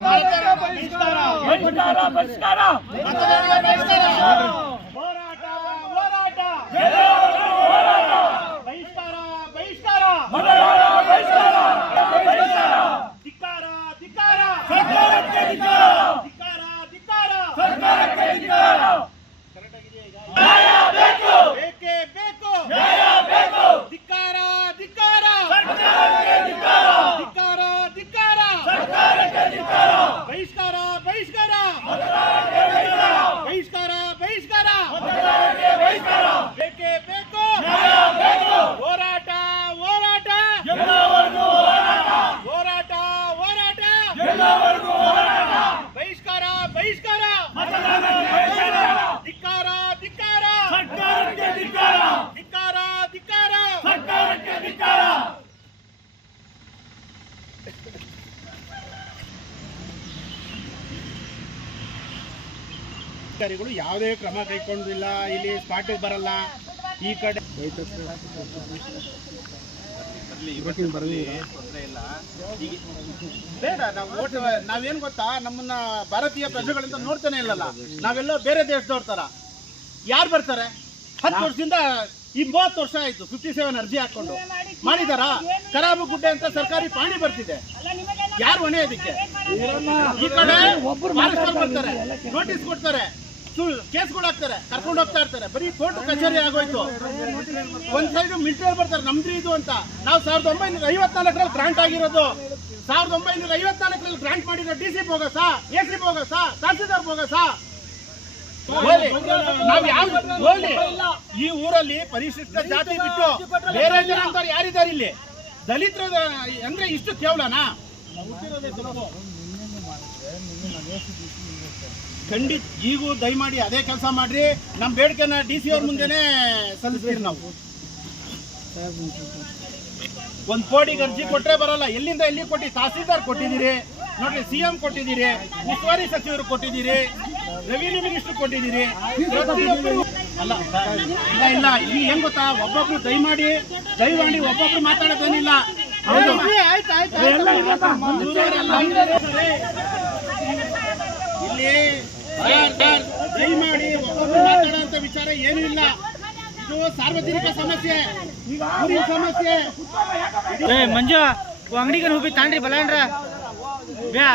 ಬಹಿಷ್ಕಾರ ಬಹಿಷ್ಕಾರ ಬಹಿಷ್ಕಾರ ಮತದಾರರ ಬಹಿಷ್ಕಾರ ಹೋರಾಟ ಹೋರಾಟ ಬಹಿಷ್ಕಾರ ಬಹಿಷ್ಕಾರ ಮತದಾರ ಬಹಿಷ್ಕಾರ ಬಹಿಷ್ಕಾರ ಧಿಕ್ಕಾರ ಧಿಕ್ಕಾರ ಸರ್ಕಾರಕ್ಕೆ ಧಿಕ್ಕಾರ ಧಿಕ್ಕಾರ ಧಿಕ್ಕಾರ ಸರ್ಕಾರಕ್ಕೆ ಧಿಕ್ಕಾರ ನ್ಯಾಯ ಬೇಕು ಬೇಕೇ ಬೇಕು ನ್ಯಾಯ ಬೇಕು ಧಿಕ್ಕಾರ ಧಿಕ್ಕಾರ ಸರ್ಕಾರಕ್ಕೆ ಧಿಕ್ಕಾರ ಧಿಕ್ಕಾರ ಧಿಕ್ಕಾರ ಸರ್ಕಾರಕ್ಕೆ ಧಿಕ್ಕಾರ ಬಹಿಷ್ಕಾರ ಬಹಿಷ್ಕಾರ ಬಹಿಷ್ಕಾರ ಬಹಿಷ್ಕಾರ ಮತದಾರರಿಗೆ ಬಹಿಷ್ಕಾರ ಬೇಕೇ ಬೇಕು ನ್ಯಾಯ ಬೇಕು ಹೋರಾಟ ಹೋರಾಟ ಎಲ್ಲವರೆಗೂ ಹೋರಾಟ ಹೋರಾಟ ಹೋರಾಟ ಎಲ್ಲವರೆಗೂ ಹೋರಾಟ ಬಹಿಷ್ಕಾರ! ಧಿಕ್ಕಾರ ಧಿಕ್ಕಾರ! ಸರ್ಕಾರಕ್ಕೆ ಧಿಕ್ಕಾರ! ಧಿಕ್ಕಾರ ಧಿಕ್ಕಾರ! ಸರ್ಕಾರಕ್ಕೆ ಧಿಕ್ಕಾರ! ಅಧಿಕಾರಿಗಳು ಯಾವುದೇ ಕ್ರಮ ಕೈಗೊಂಡಿಲ್ಲ ಇಲ್ಲಿ ಸ್ಪಾಟಿಗೆ ಬರಲ್ಲ. ಈ ಕಡೆ ಬೇಡ ನಾವು ಓಟ್ ನಾವೇನ್ ಗೊತ್ತಾ? ನಮ್ಮನ್ನ ಭಾರತೀಯ ಪ್ರಜೆಗಳಿಂದ ನೋಡ್ತಾನೆ ಇಲ್ಲಲ್ಲ. ನಾವೆಲ್ಲೋ ಬೇರೆ ದೇಶದವ್ರ ತರ. ಯಾರು ಬರ್ತಾರೆ? ಹತ್ತು ವರ್ಷದಿಂದ ಈ ಮೂವತ್ತು ವರ್ಷ ಆಯ್ತು ಫಿಫ್ಟಿ ಸೆವೆನ್ ಅರ್ಜಿ ಹಾಕೊಂಡು ಮಾಡಿದಾರ? ಕರಾಬು ಗುಡ್ಡೆ ಅಂತ ಸರ್ಕಾರಿ ಪಾಣಿ ಬರ್ತಿದೆ. ಯಾರು ಹೊಣೆ ಅದಕ್ಕೆ ಈ ಕಡೆ ಒಬ್ಬರು ಬರ್ತಾರೆ. ನೋಟಿಸ್ ಕೊಡ್ತಾರೆ. ಕೇಸ್ಗಳು ಹಾಕ್ತಾರೆ, ಕರ್ಕೊಂಡು ಹೋಗ್ತಾ ಇರ್ತಾರೆ. ಬರೀ ಕೋರ್ಟ್ ಕಚೇರಿ ಆಗೋಯ್ತು. ಒಂದ್ ಸೈಡ್ ಮಿಲಿಟರಿ ಬರ್ತಾರೆ ನಮ್ದು ಇದು ಅಂತ. ನಾವು ಸಾವಿರದ ಒಂಬೈನೂರ ಐವತ್ನಾಲ್ಕರಲ್ಲಿ ಗ್ರಾಂಟ್ ಆಗಿರೋದು. ಸಾವಿರದ ಒಂಬೈನೂರ ಐವತ್ನಾಲ್ಕರಲ್ಲಿ ಗ್ರಾಂಟ್ ಮಾಡಿರೋ D C? Bogus A C? Bogus tahsildar bogus ಈ ಊರಲ್ಲಿ ಪರಿಶಿಷ್ಟ ಜಾತಿ ಬಿಟ್ಟು ಬೇರೆ ಜನ ಯಾರಿದ್ದಾರೆ ಇಲ್ಲಿ? ದಲಿತರ ಅಂದ್ರೆ ಇಷ್ಟು ಕೇವಲನಾ? ಖಂಡಿತ ಈಗೂ ದಯಮಾಡಿ ಅದೇ ಕೆಲಸ ಮಾಡ್ರಿ. ನಮ್ಮ ಬೇಡಿಕೆನ ಡಿ ಸಿ ಅವ್ರ ಮುಂದೆನೆ ಸಲ್ಲಿಸ್ತೀರಿ ನಾವು. ಒಂದ್ ಕೋಟಿಗೆ ಅರ್ಜಿ ಕೊಟ್ರೆ ಬರಲ್ಲ. ಎಲ್ಲಿಂದ ಎಲ್ಲಿ ಕೊಟ್ಟಿ ತಹಸೀಲ್ದಾರ್ ಕೊಟ್ಟಿದ್ದೀರಿ. ನೋಡ್ರಿ ಸಿ ಎಂ ಕೊಟ್ಟಿದ್ದೀರಿ ಉಸ್ತುವಾರಿ ಸಚಿವರು ಕೊಟ್ಟಿದ್ದೀರಿ ರೆವಿನ್ಯೂ ಮಿನಿಸ್ಟರ್ ಕೊಟ್ಟಿದ್ದೀರಿ. ಅಲ್ಲ ಇಲ್ಲ ಇಲ್ಲ ಇಲ್ಲಿ ಏನ್ ಗೊತ್ತಾ? ಒಬ್ಬೊಬ್ರು ದಯಮಾಡಿ ದಯಮಾಡಿ ಒಬ್ಬೊಬ್ರು ಮಾತಾಡೋದೇನಿಲ್ಲ ಆಯ್ತು ಊರವರೆಲ್ಲ ಸರ್, ದಯಮಾಡಿ ಒಬ್ಬೊಬ್ರು ಮಾತಾಡುವಂತ ವಿಚಾರ ಏನೂ ಇಲ್ಲ. ಇದು ಸಾರ್ವಜನಿಕ ಸಮಸ್ಯೆ. ಊರಿನ ಸಮಸ್ಯೆ. ಏ ಮಂಜು ಅಂಗಡಿಗೆ ಹೋಗಿ ತಾಂಡ್ರಿ ಬಲಾಂಡ್ರ. ಬ್ಯಾ.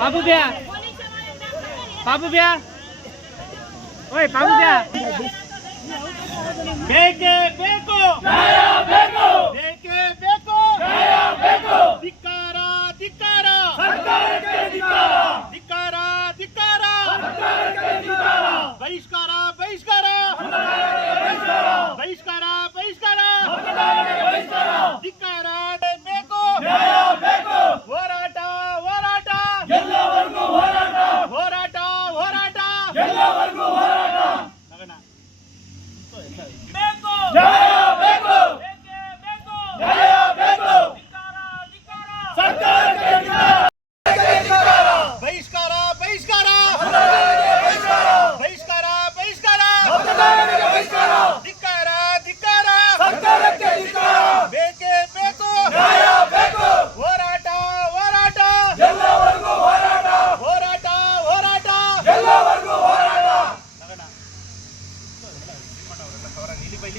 ಬಾಬು ಬ್ಯಾ. ಬಾಬು ಬ್ಯಾ. ಓಯ್ ಬಾಬು ಬ್ಯಾ. ಬೇಕು ಬೇಕೇ. ಬೇಕು. ಬೇಕೇ ಬೇಕು ನ್ಯಾಯ ಬೇಕು ಧಿಕ್ಕಾರ ಧಿಕ್ಕಾರ ಸರ್ಕಾರಕ್ಕೆ ಧಿಕ್ಕಾರ ಧಿಕ್ಕಾರ ಧಿಕ್ಕಾರ ಸರ್ಕಾರಕ್ಕೆ ಧಿಕ್ಕಾರ ಬಹಿಷ್ಕಾರ ಬಹಿಷ್ಕಾರ. ಬಹಿಷ್ಕಾರ.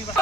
பண்ண